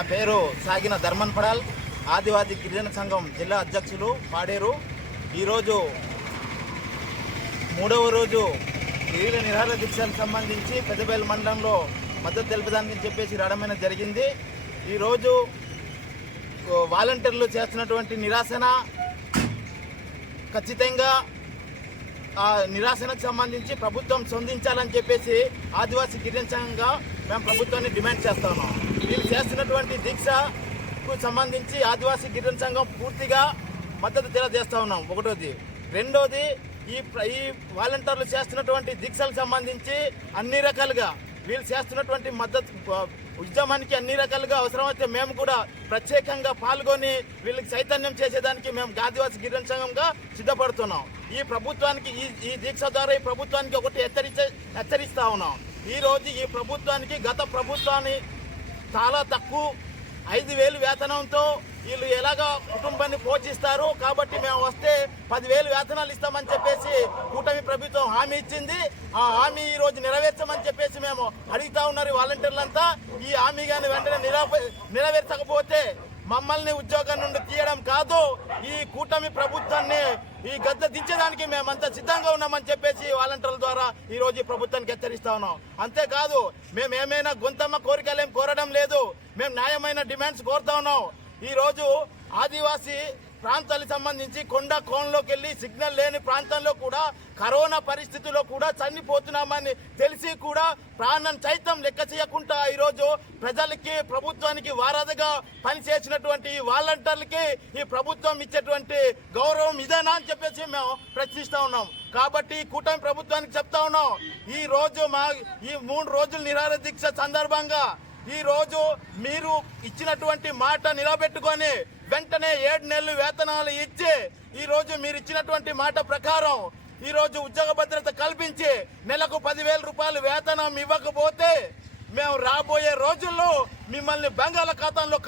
నా పేరు సాగిన ధర్మన్ పడాల్, ఆదివాసీ గిరిజన సంఘం జిల్లా అధ్యక్షులు పాడేరు. ఈరోజు 3వ రోజు గిరిజన నిరాహార దీక్షలకు సంబంధించి పెద్దబయలు మండలంలో మద్దతు తెలుపడానికి చెప్పేసి రావడం జరిగింది. ఈరోజు వాలంటీర్లు చేస్తున్నటువంటి నిరాశన ఖచ్చితంగా ఆ నిరాశనకు సంబంధించి ప్రభుత్వం స్పందించాలని చెప్పేసి ఆదివాసీ గిరిజన సంఘంగా మేము ప్రభుత్వాన్ని డిమాండ్ చేస్తా ఉన్నాం. వీళ్ళు చేస్తున్నటువంటి దీక్షకు సంబంధించి ఆదివాసీ గిరిజన సంఘం పూర్తిగా మద్దతు తెలియజేస్తా ఉన్నాం. ఒకటోది. రెండోది, ఈ వాలంటీర్లు చేస్తున్నటువంటి దీక్షలకు సంబంధించి అన్ని రకాలుగా వీళ్ళు చేస్తున్నటువంటి మద్దతు ఉద్యమానికి అన్ని రకాలుగా అవసరమైతే మేము కూడా ప్రత్యేకంగా పాల్గొని వీళ్ళకి చైతన్యం చేసేదానికి మేము ఆదివాసీ గిరిజన సంఘంగా సిద్ధపడుతున్నాం. ఈ ప్రభుత్వానికి ఈ దీక్ష ద్వారా ఈ ప్రభుత్వానికి ఒకటి హెచ్చరిస్తా ఉన్నాం. ఈరోజు ఈ ప్రభుత్వానికి గత ప్రభుత్వాన్ని చాలా తక్కువ 5,000 వేతనంతో వీళ్ళు ఎలాగా కుటుంబాన్ని పోషిస్తారు, కాబట్టి మేము వస్తే 10,000 వేతనాలు ఇస్తామని చెప్పేసి కూటమి ప్రభుత్వం హామీ ఇచ్చింది. ఆ హామీ ఈ రోజు నెరవేర్చమని చెప్పేసి మేము అడుగుతా ఉన్నారు వాళ్ళంటీర్లంతా. ఈ హామీ కానీ వెంటనే నెరవేర్చకపోతే మమ్మల్ని ఉద్యోగం నుండి తీయడం కాదు, ఈ కూటమి ప్రభుత్వాన్ని ఈ గద్దె దించేదానికి మేమంతా సిద్ధంగా ఉన్నామని చెప్పేసి వాలంటీర్ల ద్వారా ఈ రోజు ఈ ప్రభుత్వానికి హెచ్చరిస్తా ఉన్నాం. అంతేకాదు, మేము ఏమైనా గొంతమ్మ కోరికలు ఏం కోరడం లేదు, మేము న్యాయమైన డిమాండ్స్ కోరుతా ఉన్నాం. ఈ రోజు ఆదివాసీ ప్రాంతాలకు సంబంధించి కొండ కోణంలోకి వెళ్ళి సిగ్నల్ లేని ప్రాంతంలో కూడా కరోనా పరిస్థితుల్లో కూడా చనిపోతున్నామని తెలిసి కూడా ప్రాణం సైతం లెక్క చేయకుండా ఈరోజు ప్రజలకి ప్రభుత్వానికి వారధిగా పనిచేసినటువంటి వాలంటీర్లకి ఈ ప్రభుత్వం ఇచ్చేటువంటి గౌరవం ఇదేనా అని చెప్పేసి మేము ప్రశ్నిస్తా ఉన్నాం. కాబట్టి కూటమి ప్రభుత్వానికి చెప్తా ఉన్నాం, ఈ రోజు ఈ 3 రోజుల నిరాహార దీక్ష సందర్భంగా ఈ రోజు మీరు ఇచ్చినటువంటి మాట నిలబెట్టుకొని వెంటనే 7 నెలలు వేతనాలు ఇచ్చి ఈ రోజు మీరు ఇచ్చినటువంటి మాట ప్రకారం ఈ రోజు ఉద్యోగ భద్రత కల్పించి నెలకు 10,000 రూపాయలు వేతనం ఇవ్వకపోతే మేము రాబోయే రోజుల్లో మిమ్మల్ని బంగాళాఖాతంలో